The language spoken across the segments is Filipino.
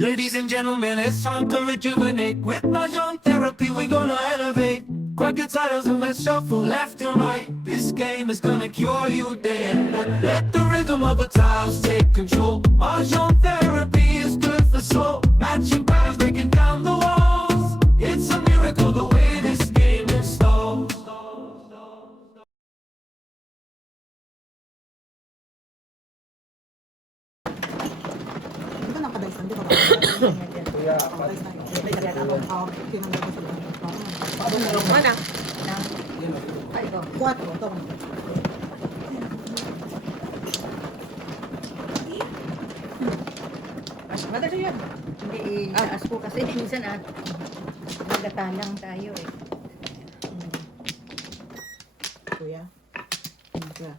Ladies and gentlemen, it's time to rejuvenate. With Mahjong therapy, we're gonna elevate. Grab your titles and let's shuffle left and right. This game is gonna cure you day and night. Let the rhythm of the tiles take control. Mahjong therapy is good for soul. Matching patterns, breaking down the walls. It's a miracle the way this game installs. Ito nakadaisan, di ba? Kuya, Nakadaisan. Tinanggal ko sa Mana? yun. Ay, ito. 4, ito. Madali yan. Hindi, itaas ko kasi minsan nagatalang tayo eh. Kuya. Kuya.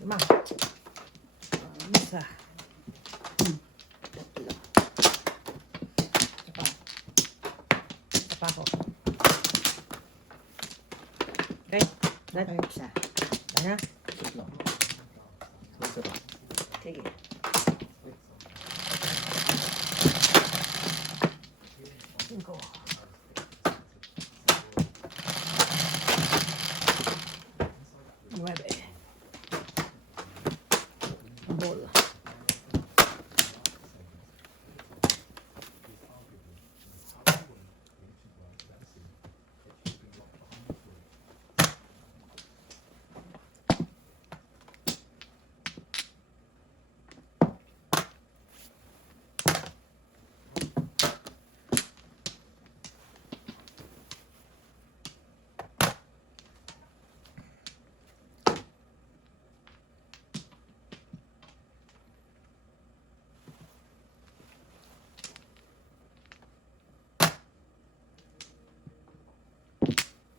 Lima. Isa. Tatlo. Isa pa ako. Okay. Okay. Isa. Dana? Sige. Cinco. Nueve. Bola.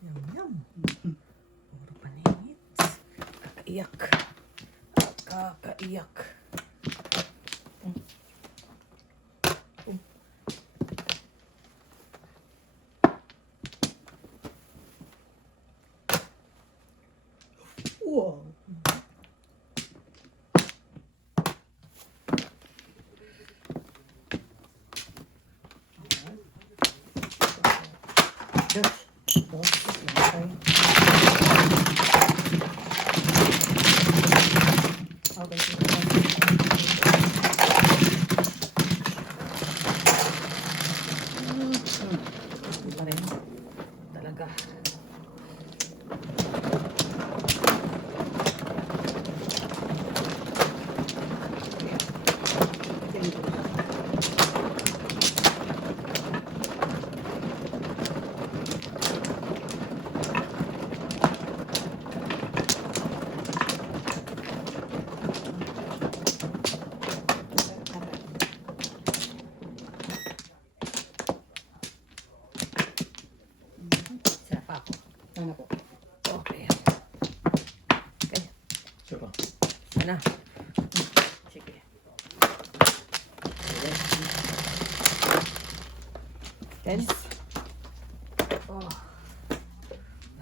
Yum, yum. Puro paningit. Kakaiyak. Kakaiyak. Wow. Hindi pa rin. Talaga. Isa pa ako. Sana po. Okay. Okay. Sure. Ano? Sige. Ten. Oh.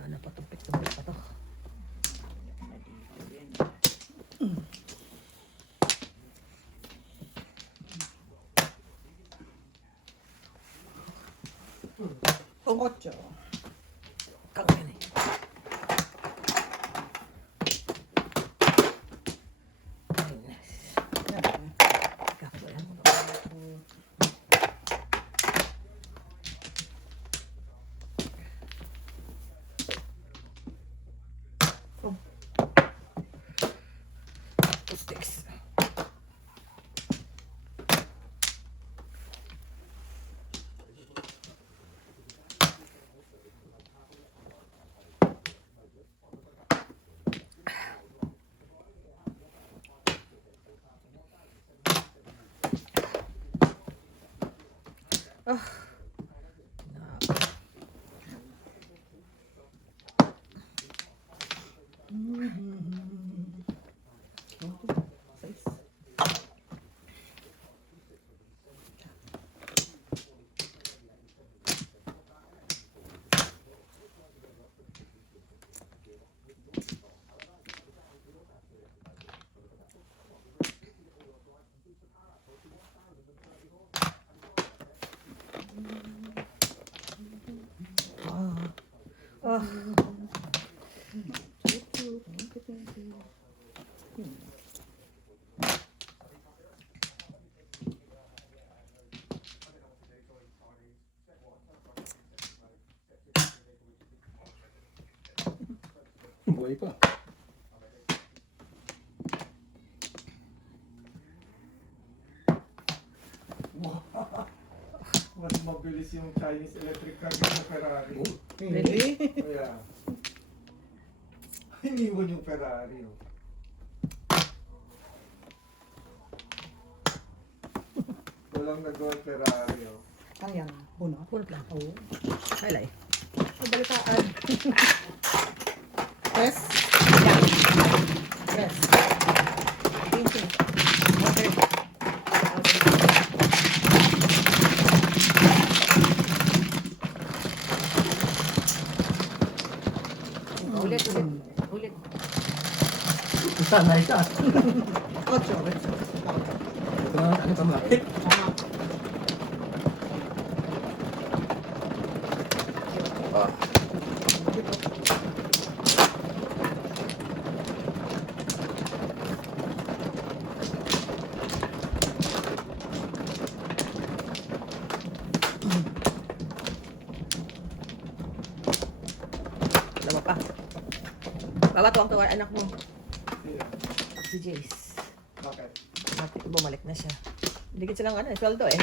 Ano pa tumpik-tumpik pa to? Ang 8. Kagawin eh. Kagawin mo to. Two sticks. Oh. Buhay pa. Mas mabilis yung Chinese electric car sa Ferrari. Really? Kaya, iniwan yung Ferrari. Oh. Walang nagawa yung Ferrari. Oh. Ang yan. Puno. Punot lang. Oo. Malay. Pabalitaan. Press. Press. Water. Ulit. Ulit. Sanay ka. Ocho. Ito na, ano ka malapit? Dalawa pa. Baba, tuwang-tuwa anak mo. Si Jace. Bakit? Bakit bumalik na siya? Ligit silang ano, sweldo eh.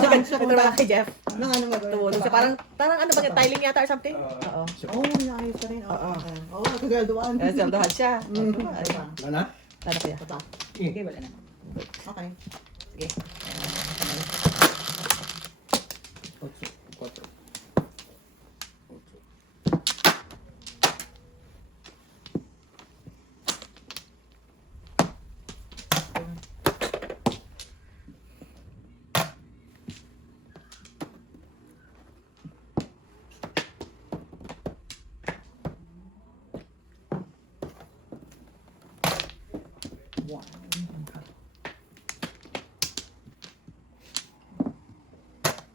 Siya Nagtrabaho kay Jeff. Nang ano magawin? Tumulong siya. Parang ano ba, tiling yata or something? Oo. Oo, naayos ka rin. Oo. Oo, kagalduan. Kaya sweldohan siya. Ay, Wala na? Tara kuya. Ito. Sige, wala na. Okay. Sige. Otso. Otso. Otso.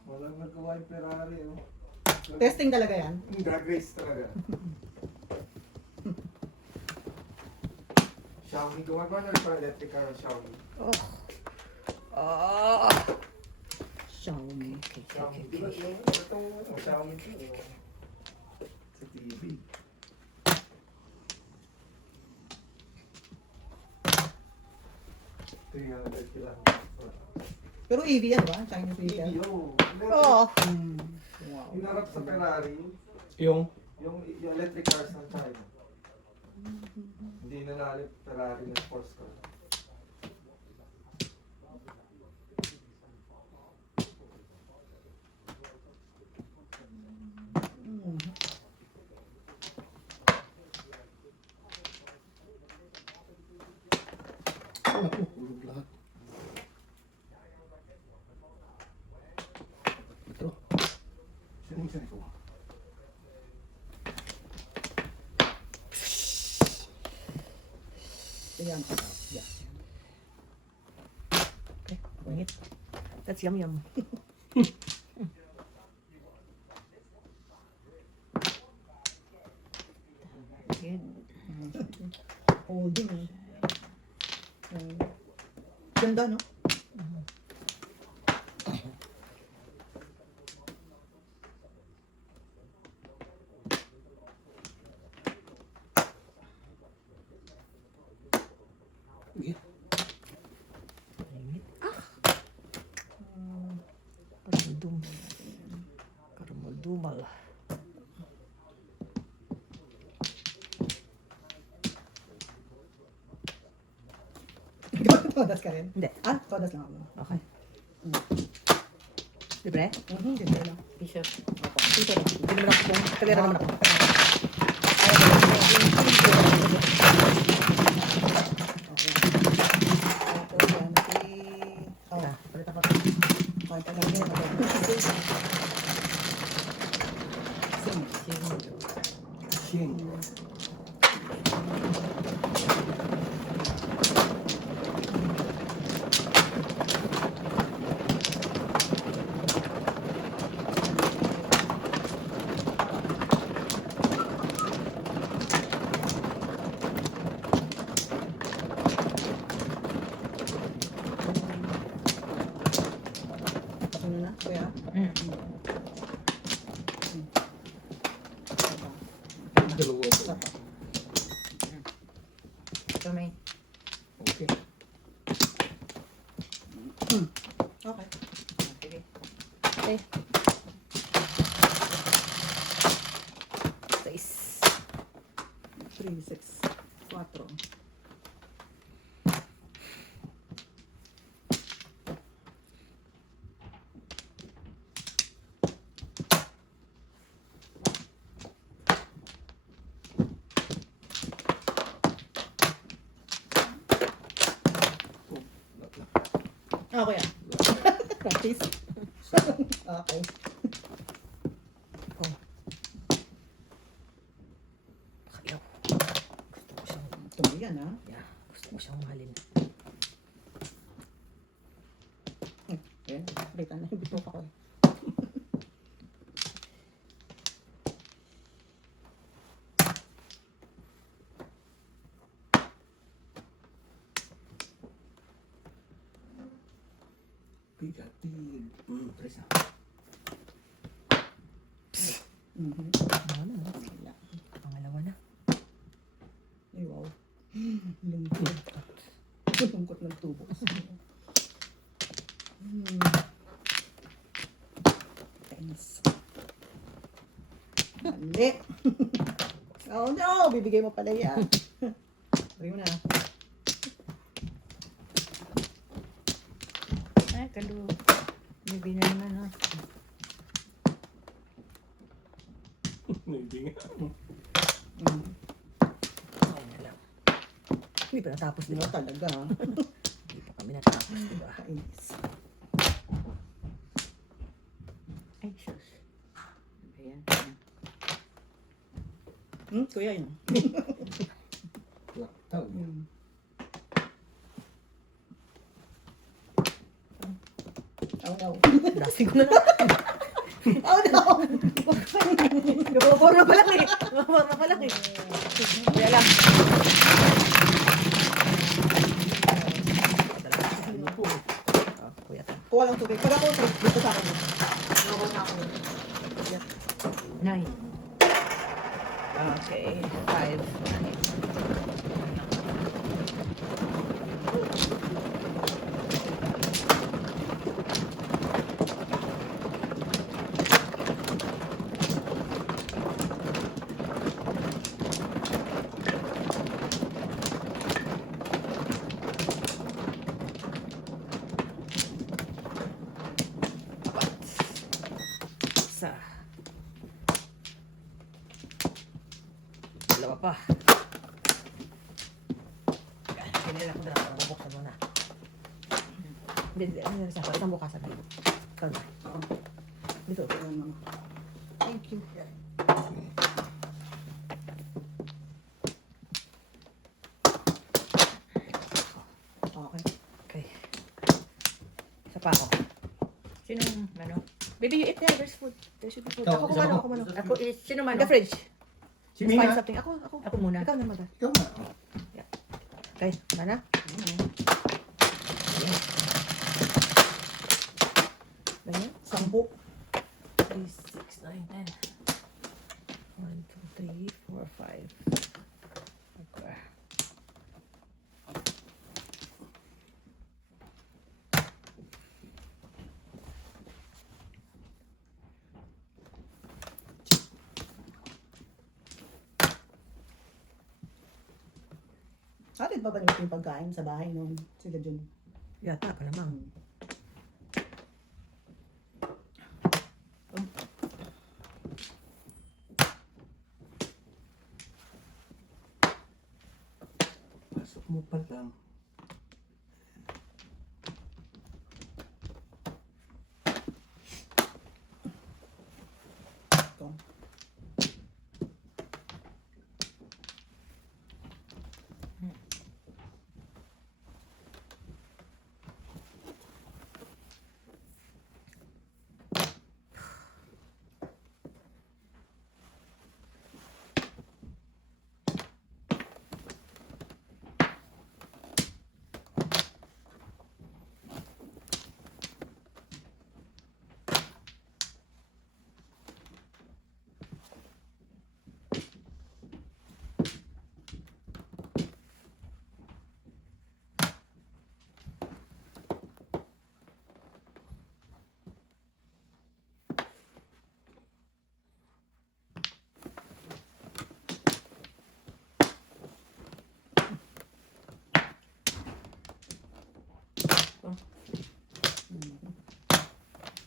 Walang nagawa yung Ferrari. Oh. Testing talaga yan. Yung drag race talaga. Xiaomi, gumagawa na rin pa electric car ng Xiaomi. Oh. Xiaomi. Xiaomi, di ba yung itong Xiaomi ko? Sa TV. Pero EV yan, di ba? Chinese vehicle. Yo, Oh. Wow. hinarap sa Ferrari, Yung yung electric cars ng China. Hindi na nalit Ferrari ng sports car. ano po, ulog lahat. Ito. Sino yung sarito? Ayan. Yeah. Okay, wait. That's yum yum. Good. Holding. Ganda, no? Sige. Karumaldum. Karumaldumal. Todas ka rin? Hindi. Ah, todas lang ako. Okay. Libre? Ganda lang. T-shirt. T-shirt. Hindi naman ako kung kalera naman ako. Tapos yan, oh, Ah, palit ako. okay, pagkakit na ako. Sing. Ito may. Okay. Okay. Sige. Okay. 6. 3, 6, 4. Okay ah. Practice. Okay. Ayaw. Gusto ko siyang, Tuloy yan ah. yeah, gusto ko siyang mahalin. Ayan, ulitan na. Bito ako eh. Bigat. Tres na. Mhm. Ano na, no? Wala. Pangalawa na. Ay, wow. Lungkot. Lungkot ng tubo. Thanks. Mali. Oh no! Bibigay mo pala yan. Bigay mo na. Ay, kalu. Hindi na naman, ha? Hindi nga. Okay na lang. Hindi pa natapos, di Di ba? ba talaga? Hindi pa kami natapos, di ba? Kainis. Ay, sus. Ayan. Kuya yun. Wala. Tawag niya. Oh no. Lasing ko na lang. Oh no! Gababor na pala eh. Gababor na pala eh. Kaya lang. Ano po? Oh, kuya ta. Kuha lang tubig. Pag ako, dito sa akin. Nakawal na ako. 9. Okay. 5. 9. Isa. Dalawa pa. Pinila ko na lang para bubuksan mo na. Hindi, ano na siya? Isang bukasan na. Ikaw na. Dito. Ayan, mama. Thank you. Okay. Okay. Isa pa ako. Sinong, ano? Baby, you eat there. There's food. There should be food. Ikaw, Ako isa kumano, ako. ako kumano. Ako is, sino man? In the fridge. Si Find Mina. something. Ako. Ako muna. Ikaw na maga. Ikaw na. Okay, mana? Ganyan? 10. 3, 6, 9, 10. 1, 2, 3, 4, 5. Okay. Hatid ba niyo yung pagkain sa bahay nung sila dun? Yata pa naman. Pasok mo pa lang. Ito.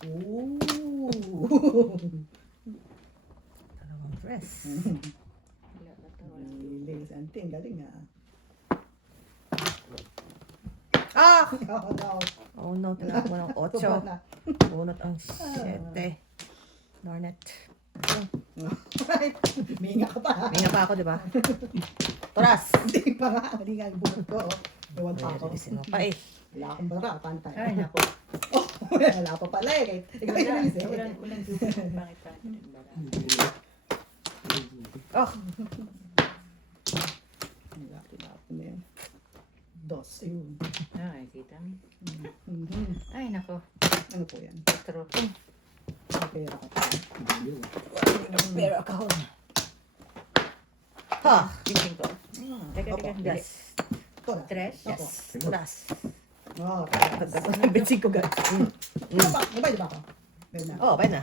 Ooh. Dalawang dress. Lilis, anting, galing ah. Ah! Oh no. Oh no, tinawag mo ng 8. Tuba na. Bunot ang 7. Lornet. Right. Minga ka pa. May nga pa ako, di ba? Toras! Hindi pa nga. Hindi nga yung bunot ko. Ewan pa ako. Ayun, mo pa eh. Wala akong bara. Pantay. Ay, nako. Oh, wala pa pala eh. Ikaw yung lilis eh. Walang joker. Bakit pa? Oh! Wala, tinapon na yan. Dos. Ayun. Ay, kita mo. Mhm. Ay, nako. Ano po yan? Pero, May pera ka pa. Pero ako. Ha! gising ko. Teka, Opo. teka. Yes. Ito na. Tres? Opo. Yes. Toras. Oh, Bitsig ko, guys. Mabay di ba ako? Bayad na. Oh, bayad na.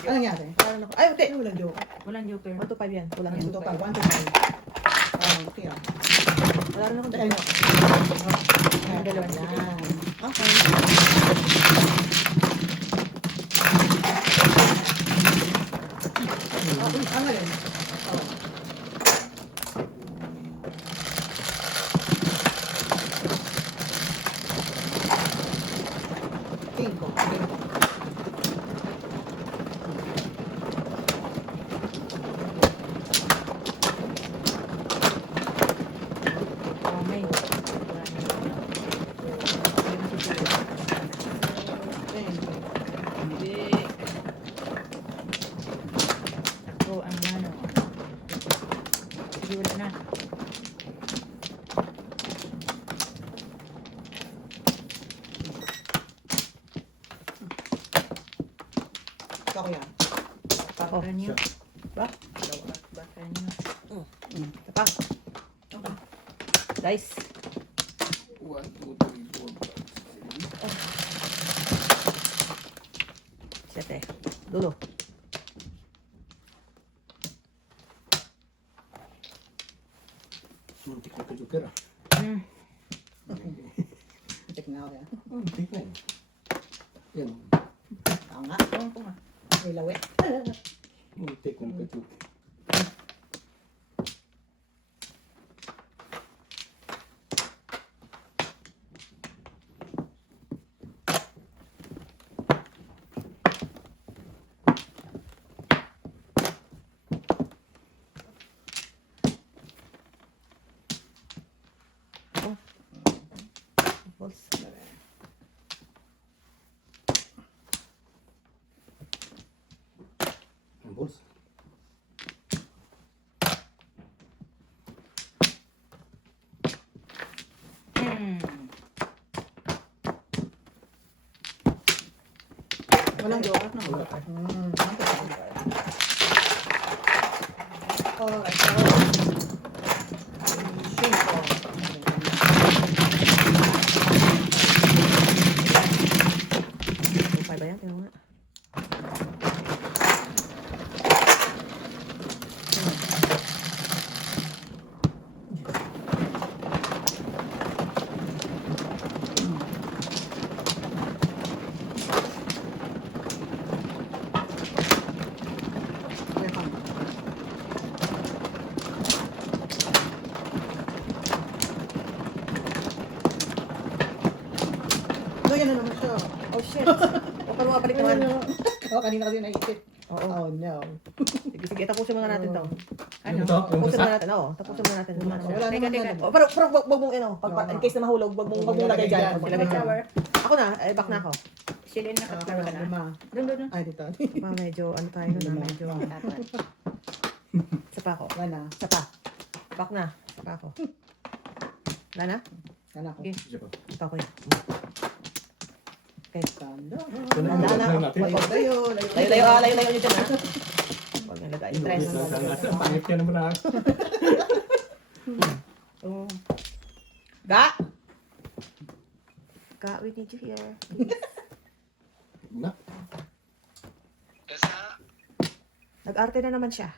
Ano nangyari? Parang ako. Ay, hindi. Ano walang joke? Walang joker. 1 to 5 yan. Kulang yan. Ito pa, 1 to 5. Okay ah. Wala rin akong Teka nyo. Ang dalawa na. Yan. Okay. Ano yun? Oh. Cinco. Oh, may. Hindi. Ako, ang ano. Sige, wala na. Ako yan. Baka nyo. Ba? Baka nyo. Ito pa. Dice. 1, 2, 3, 4, 5, 6. 7. Dulo. Muntik na ka-joker ah. Hmm. Check na ako yan. Muntik na eh. Yan. Tanga. Ewan ko nga. May lawet. Muntik na ka-joker. Balls. Ang boss. Hmm. Walang joke. Wala. Alright. Cinco. Five ba yan? Tingnan mo nga. No, yan na naman siya. Oh shit. O, paano mabalik naman? Oh, kanina kasi naisip. Oo. Oh, no. Sige, sige. Tapusin muna natin to. Ano? Ito, yung Tapusin basa. muna natin. Oo, tapusin muna natin. Wala Teka, naman teka. ano. Oh, pero wag mong ano, in case na mahulog, wag mong lagay dyan. Wag mong Ilagay lagay dyan. shower. Ako na, back na ako. Silin na Ako ka na, na. lima. Doon, doon, doon. Ay, dito. Medyo, ano tayo na, medyo. Apat. Isa pa ako. Wala na. Isa pa. Back na. Isa pa ako. Wala na? Wala ako. Okay. Siya pa. Isa pa ako yun. Okay. Tanda. Wala na. natin. Huwag tayo. Layo, layo nyo dyan ha. Huwag nyo lagay. Tres. Ang pangit ka naman ah. Oh. Ga! Ga, we need you here. Na. Nag-arte na naman siya.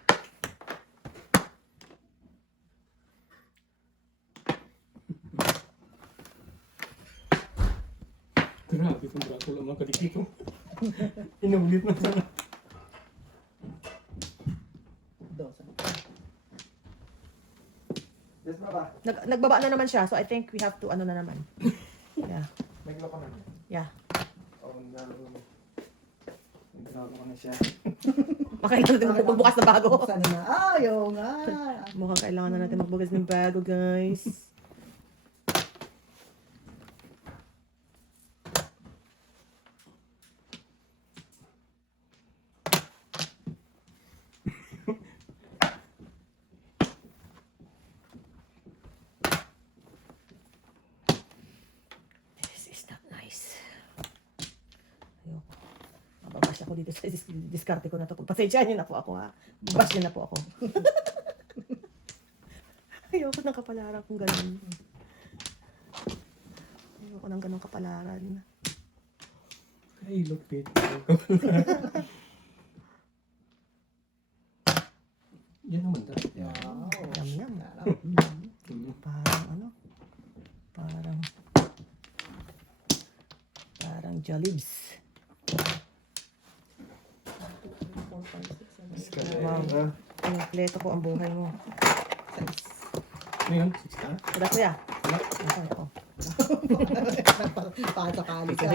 Grabe kung brato lang mga kadikito. Inulit na sana. Dosan. Yes, baba. Nagbaba na naman siya, so I think we have to ano na naman. Yeah. May glow ka na. Yeah. Oo, naglalaro mo. Naglalaro ko na siya. Makailangan natin magbubukas na bago. Buksan na. Ayaw nga. Mukhang kailangan na natin magbukas ng bago, guys. This is not nice. Ayoko. Mababash ako dito sa diskarte ko na to. Pasensyahan niyo na po ako, ha. Bash niyo na po ako. Ayoko ng kapalaran kung ganun. Ayoko ng ganun kapalaran. Ay, lupit. Yan naman daw. Yum, yum. Mm. Parang ano? Parang Jollibs. Wow. Kompleto ko ang buhay mo. Ngayon, 6 ka? Wala kuya. Okay, oh. Pasakali ka.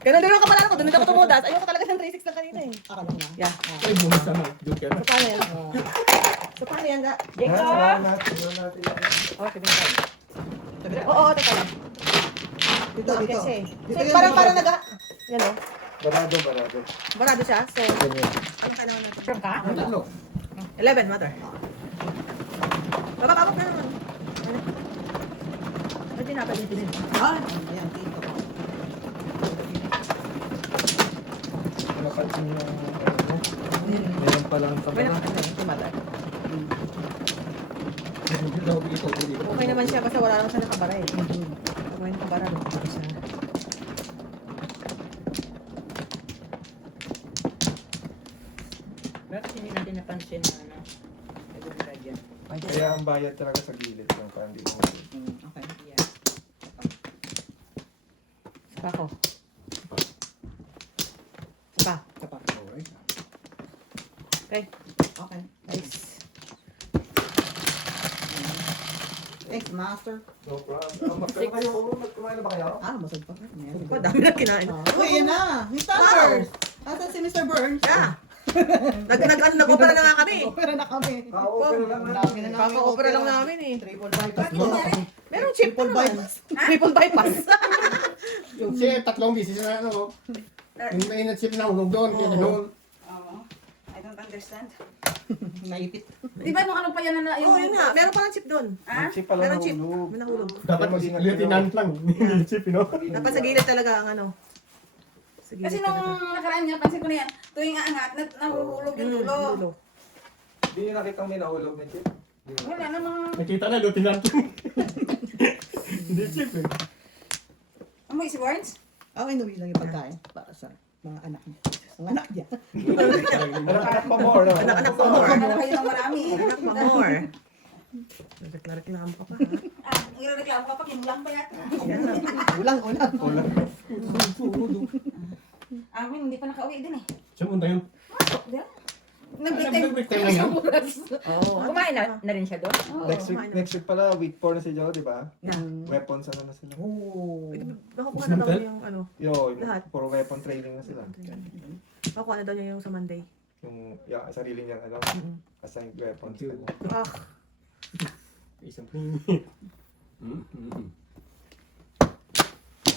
Ganun din ang kapalaran ko. Doon ako tumudas. Ayoko talaga ng 3-6 lang kanina eh. Akala ko na. Yeah. Ay, bumas na. Joke yan. So paano yan? So paano yan? Tingnan natin yan. Oh, sige. Oo, teka lang. Dito, dito. Kasi, Dito so, yan, parang dito. naga... Yan o. Barado. Barado siya. So, Ganyan. ano kailangan natin? From ka? Ano? 11, mother. Babababok na naman. Pwede na, pwede din. Ah, ayan, dito. Napansin niyo yung meron palang Pwede tabara. na, ito, mother. Ito. Okay naman siya kasi wala naman siya nakabara eh. Pag may nakabara, dito siya. Bakit hindi natin napansin na ano? Nagugula dyan. Kaya ang bayad talaga sa gilid lang para hindi mo. Okay. Yeah. Saka ko. Saka. Kapag. Alright. Okay. Okay. Nice. Thanks, master. No problem. Magkano kayo? Magkumain na ba kayo? Ah, masag pa. Ayan. Ako, dami na kinain. Uy, yan na. Yung Thunder. Asan si Mr. Burns? Yeah. Nag-opera na nga kami. Opera na kami. Open lang Ang na. dami na namin Kaka-opera lang namin eh. Triple bypass. Meron chip Triple naman. bypass. Triple bypass. Yung chip, tatlong bisis na ano. Yung mainit chip na hulog doon. Kaya ganoon. Oo. I don't understand. Naipit. Di ba nung ano pa yan na Oo, yun nga. Meron palang chip doon. Ha? Chip pala Meron chip. nahulog. May nahulog. Dapat lieutenant lang. Chip, you know? Dapat sa gilid talaga ang ano. Sa gilid Kasi nung talaga. nakaraan niya, pansin ko na yan, tuwing aangat, nahuhulog yung dulo. Dulo. Hindi niyo nakita may nahulog na chip? Wala namang, Nakita na, lieutenant lang. Hindi chip eh. amoy si Barnes? Ako inuwi lang yung pagkain para sa mga anak niya. Ang anak niya. Anak pa more. no? Anak pa more. Wala na kayo ng marami. Anak pa more. Nagreklamo ka pa ha. Ah, nagreklamo ka pa, kinulang pa yata. Ulang. Amin, hindi pa nakauwi din eh. Siya munta yun. Nag-break time. Nag-break time lang yan. Oo. Kumain na rin siya doon? Next week pala, week 4 na si Joe, di ba? Yeah. Weapons ano na sila. Oh. Nakukuha na daw niya yung ano. Yun, Lahat. puro weapon training na sila. Nakukuha na daw niya yung sa Monday. Yung sarili niyang ano, assigned weapons. Ah. Isang pinit.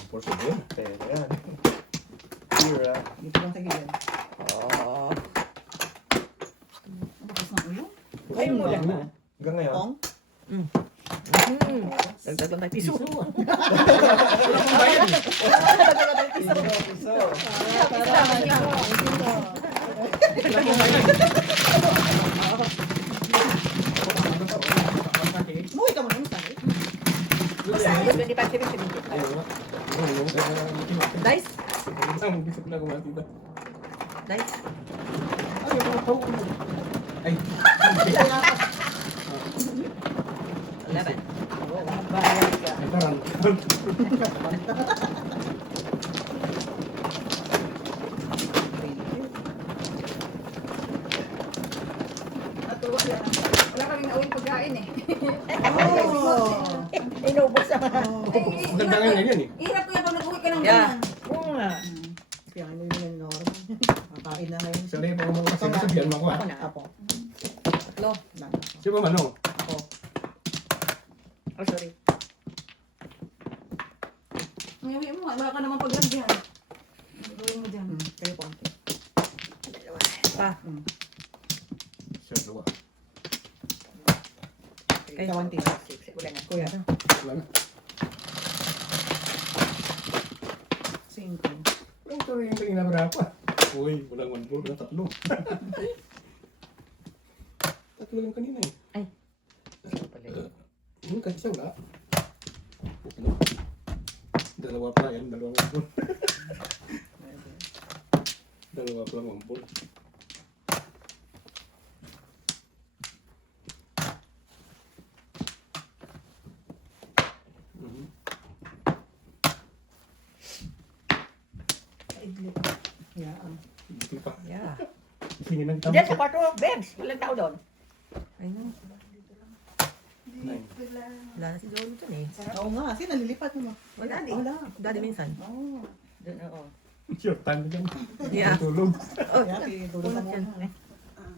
For sure. Pero yan. Here, Dito lang sa gilid. Oh. Tapos ng ulo. Ayun mo lang. hanggang ngayon. Ong. Dagdag lang tayo piso. So, Muwi ka mo naman sa 25, 70. Dice? Dice? Ay, 11. Bayad ka. ay parang. Wala kaming nauwing pagkain eh. Oh. Inubos ang... Maganda nga yan eh. Hirap ko yan pag nag-uwi ka ng Yeah. ganyan. Oo nga. Kaya ano yun yung norm. Kakain na ngayon. Sa libo mo kasi sabihan mo ko Ako ah. na. Apo. Tatlo. Si ba Manong? Ako. Oh, sorry. Ngayon mo, wala ka naman paglagyan. Gawin mo dyan. Kayo po. Pa. Siya dalawa. Okay. Kawan tito. Wala na. Kuya. Wala na. 5. Ang tuloy yung kanina berapa? Uy, walang 1 ball, walang 3. Tatlo yung kanina eh. Ay. Ano pala yun? Yung kasi isa wala. Okay na. Dalawa pa yan, dalawang 1 ball. Dalawa pa lang 1 ball. Yeah. Hindi pa. Yeah. Singin ng Diyan sa tamo. kwarto, Bebs. Ilang tao doon? Ay, no. Wala na si Joel dyan eh. Oo nga, kasi nalilipat mo. Wala di. Wala. Daddy minsan. Oo. Doon, oo. Short time na dyan. Yeah. Tulog. Oh, Kaya tinutulog ka Bunot yan. muna.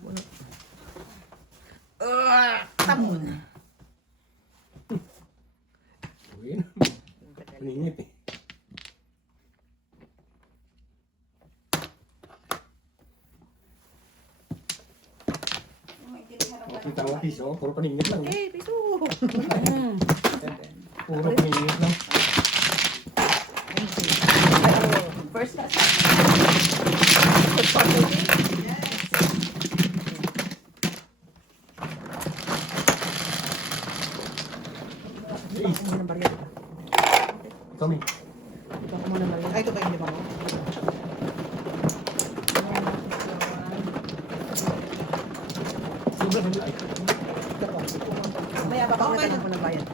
Bunot. Tamon. Uy, paningit eh. Kita mo piso, puro paningit lang. Eh, piso. Puro paningit lang. First class. Ito muna Maria. Kami. Ito muna Maria. Ay, ito ba yung 5 mo? Sobrang hula eh. Mamaya baka Okay ulit na. ako ng bayan.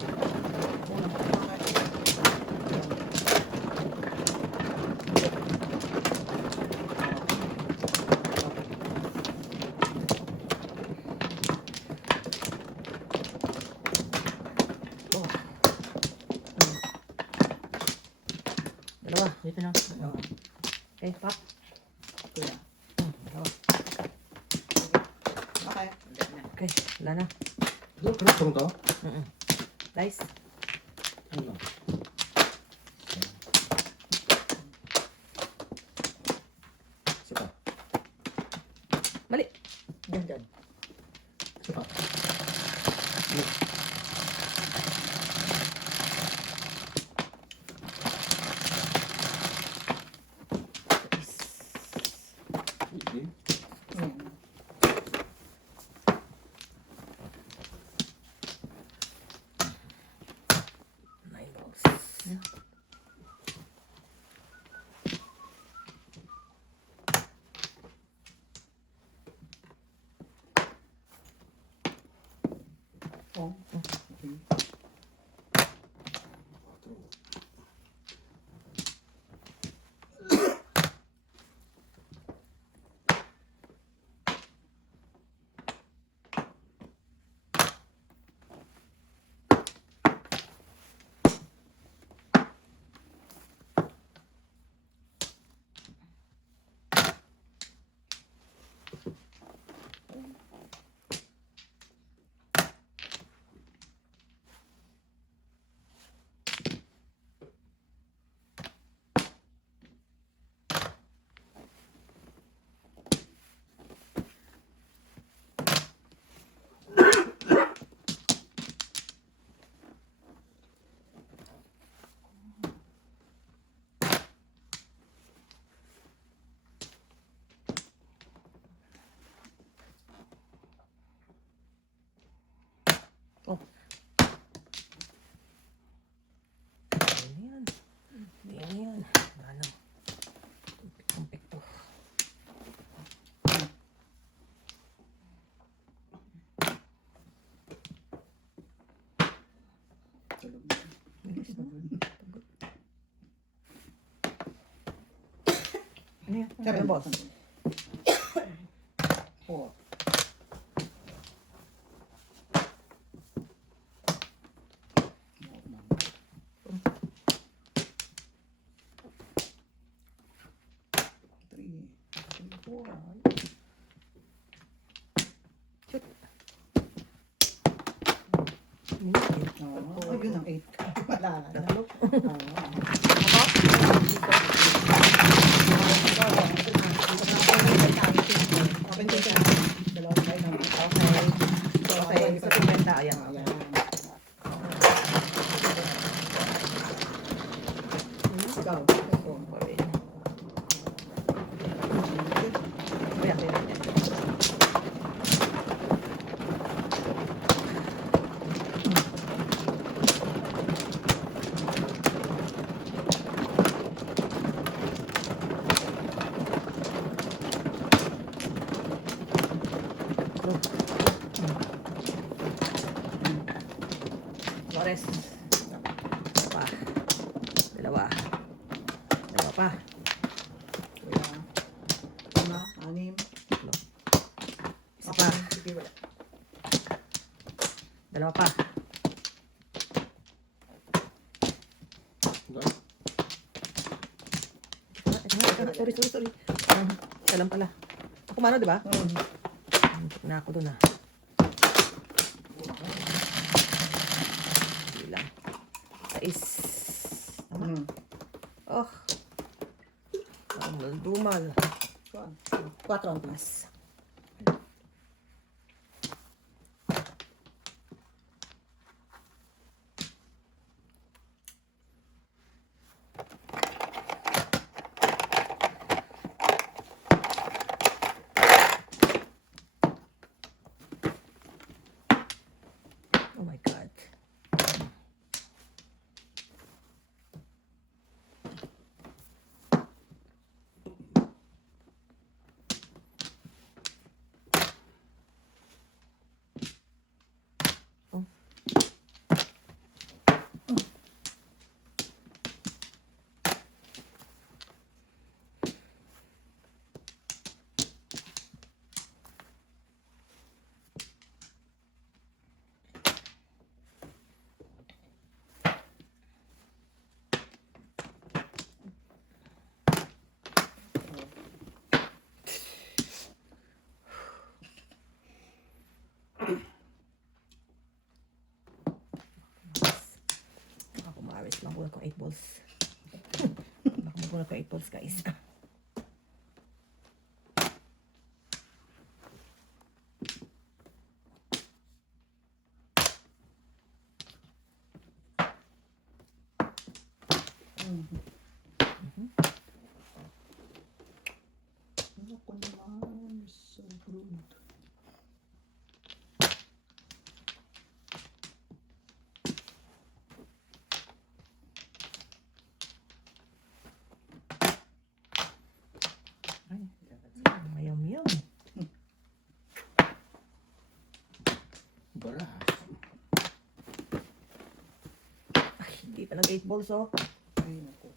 Dalawa, dito na. Okay, pak. Kuya. Dalawa. Okay. Okay, wala na. Doon, kurang to. Nice. Ano? Isa pa. Mali. Diyan, diyan. Isa pa. Hindi. Nine balls. Oh. Ayan. Ayan. Ano? Tumpik to. Ano yan? 7 balls. 4. Oh, yun ang 8. Wala na. Tatlo. Open din siya. Dalawang tayo ng Okay, sa 50. Ayan. Ayan. Ikaw. Okay. Ayan, ayan, ayan. Flores. Pa. Dalawa. Dalawa pa. Kuya. 5, 6. Isa pa. Sige, wala. Dalawa pa. Sorry. Isa lang pala. Ako mano, di ba? Na ako dun ah. Hindi lang. Sais. Tama? Oh. Dumal. 4 ang plus. Oh my God. Oh. Ako maaris lang muna kong 8 balls. Baka muna kong 8 balls, guys. Ako naman. So good. Mayam-yam. Baras. Ay, hindi pa nag 8 balls, oh. Ay, naku.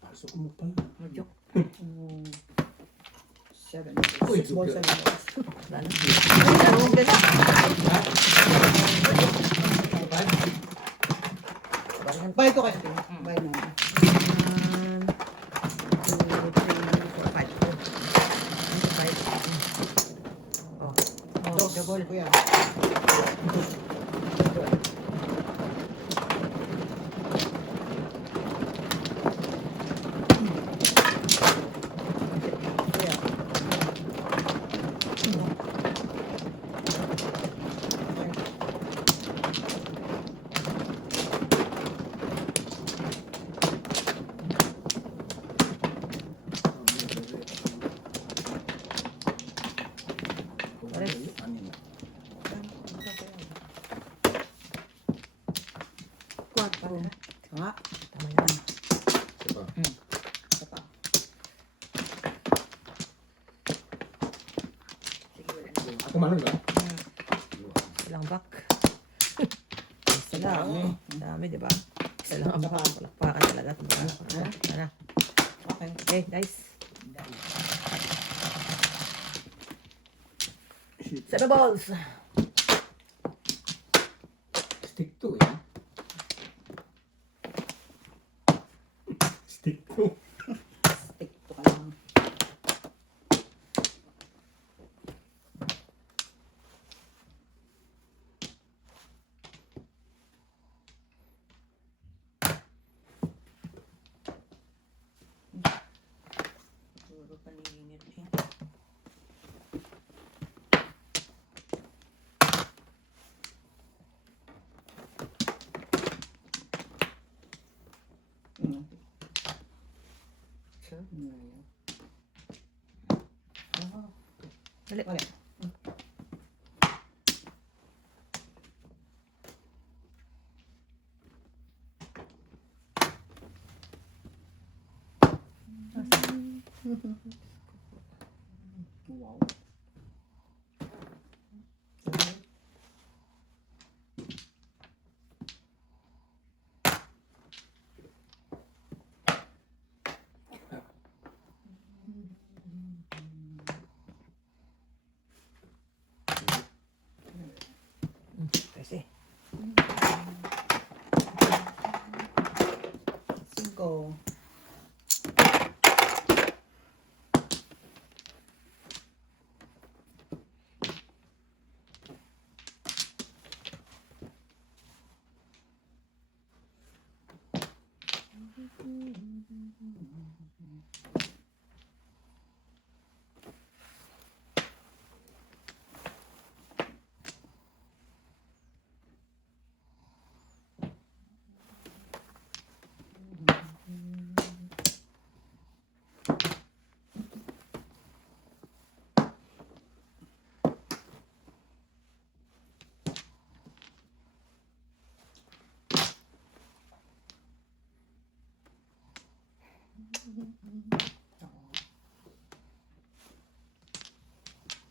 Pasok mo pala. Joke. 7. Uy, 6 balls, 7 balls. Wala na. Ay, ano, ganun. Buy ko kayo. Buy mo. 1, 2, 3, 4, 5. 5. Oh. Dos. Double. Kuya. Kuya. Quatro. Ha? Tama yan. Diba? Isa pa. Ako man ba? Isa lang back. Isa lang. Dami, di ba? Isa lang ang back. Palakpakan talaga. Ano? Okay. Okay, guys. 7 balls. Stick to eh. Stick to. Stick to ka lang. paniningit eh. Sure. Dali. Wala. Wow. Kasi. 5.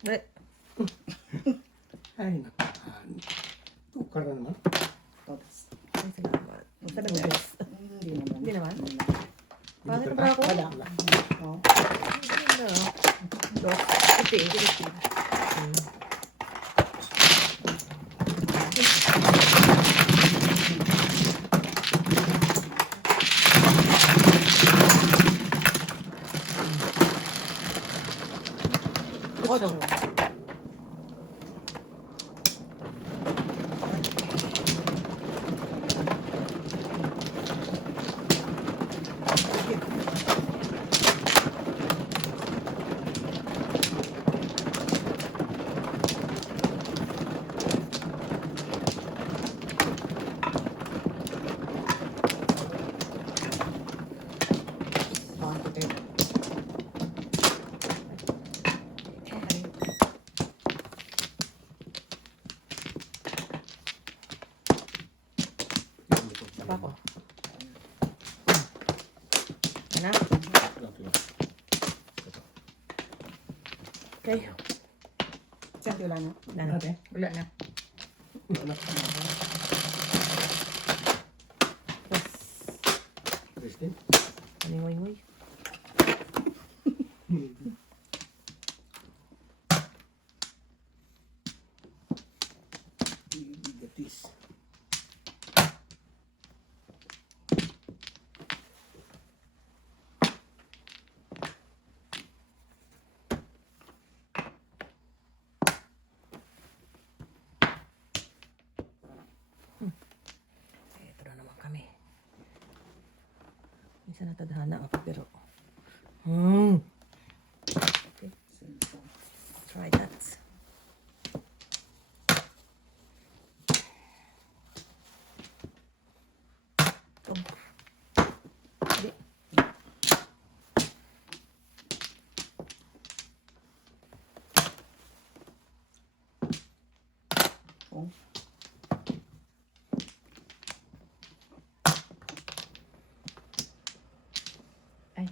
Dali. Ay, nakaan. Tukar na naman. Todos. Ay, salamat. Magsabi mo, guys. Hindi naman. Hindi naman? Hindi Pangit ba ako? Wala. Oh. Ano? Dos. Iti. Ocho. Sapa ko. Ano? Okay. Siyempre wala na. Wala na. Ate? Wala na. Wala. Yes. Christine? Alingoy-ngoy. Bigatis. Ito na naman kami. Minsan natadhana ako pero... Okay. Try that. Oh. Di. Oh. Ay.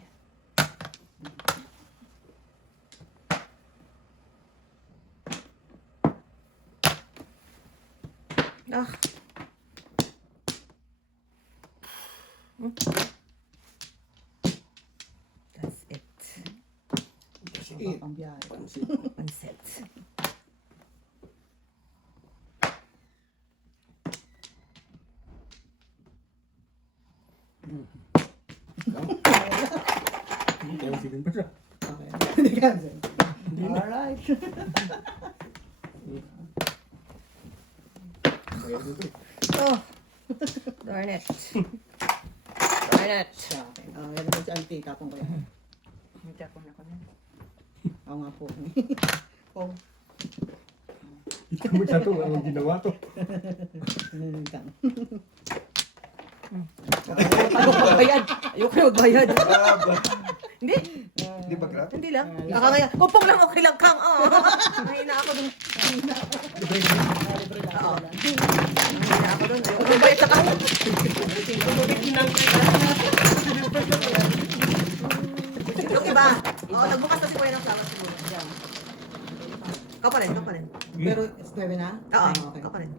Ah. That's it. Kasi Ang biyahe. pansit. One set. Hindi ako silin pa siya. Okay. Hindi ka. Alright. Oh. Darn it. Darn it. Okay. Yan naman si Auntie. Tapong ko yan. Hindi ako na ko na. Ako nga po. Oh. Ikaw mo siya to, anong ginawa to? Ayoko magbayad. Ayoko na magbayad. Hindi. Di ba grab? Hindi lang. Nakakaya. Kupong lang, okay lang, Kang. Oo. Mahina ako dun. Oo. Mahina ako dun. Ayoko magbayad sa Kang. Yung iba. Oo, nagbukas na si Kuya ng flowers siguro. Diyan. Ikaw pa rin, ikaw pa rin. Pero, 9 na? Oo, Ah, okay. ikaw pa rin.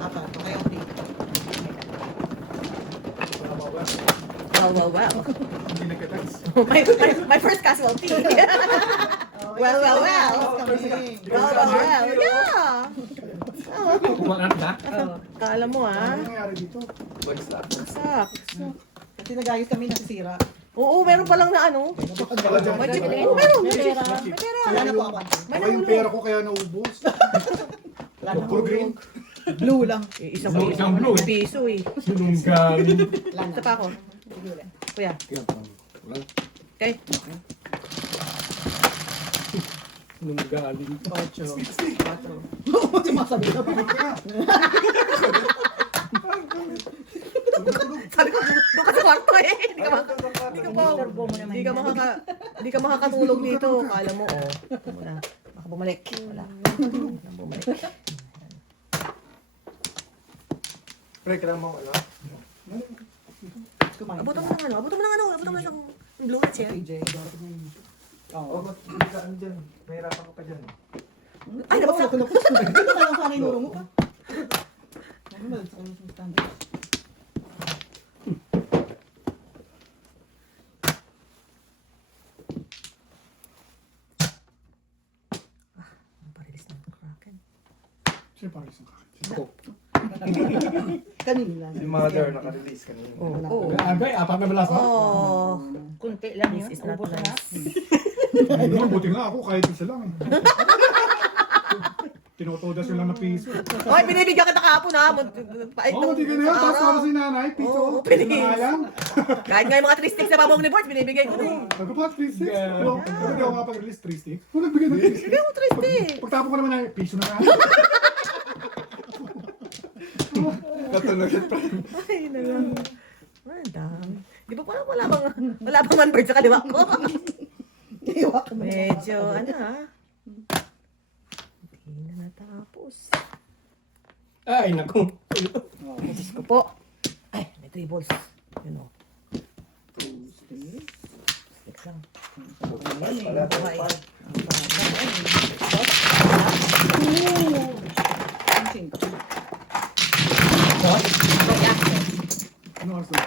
Apat. Okay, okay. Wow, wow, wow. Hindi nagkatas. My first casualty. Well, well, well. Kami. Well, well, well. Yeah. Kumakat na? Oh, kala mo Ano ah. nangyari dito? Bagsak. Sak. Kasi nag-ayos kami nasisira. Oo, meron palang na ano. May chip. Oo, meron. May pera. May pera. Wala na po ako. May Baka yung nahulog. pera ko kaya naubos. Wala na Puro green. Blue lang. Isang Isang piso. blue. Piso eh. Sinunggaling. Wala na. Isa pa ako. Kuya. Okay. Sinunggaling. 8. 4. Oo, sumasabi na pa. Sabi ko, doon ka sa kwarto eh. Hindi ka makakatulog dito. Kala mo, oh. Wala. Baka bumalik. Wala. Walang bumalik. Pre, kailangan mo wala. Kumain. Abutan mo ng ano. Abutan mo ng ano. Abutan mo ng blue chair. Oo, ba't hindi ka ano dyan? Mahirapan ka pa dyan. Ay, nabagsak. Hindi ka lang sana inuro mo. Ano ba? Sa standard. Parilis ng Kraken. Siya parang isang kakit. Kanina. Si mother naka-release kanina. Oo. Agay, apat na balas ha? Oh. Kunti lang yun. This is not Ubus na. Ayun, buti nga ako, kahit isa lang. Tinotoda sila ng piso. Oy, binibigyan kita kahapon ha. Oo, buti ka na yan. Tapos para si nanay, piso. Oo, please. Nanayang. Kahit nga yung mga 3 sticks sa pamong ni Boards, binibigay ko na. Nagpapas 3 sticks. Oo, hindi ako nga pag-release 3 sticks. Kung nagbigay ng 3 sticks. Bigyan mo 3 sticks. Pagtapon ko naman na, piso na nga. Katunog yun, pre. Ay, nalang. Madam. Di ba parang wala bang man bird sa kaliwa ko? Iwak mo. Medyo, ano ha? Hindi na natapos. Ay, naku. Diyos ko po. Ay, may 3 balls. Yun o. Sticks lang. Okay. Ano oras na?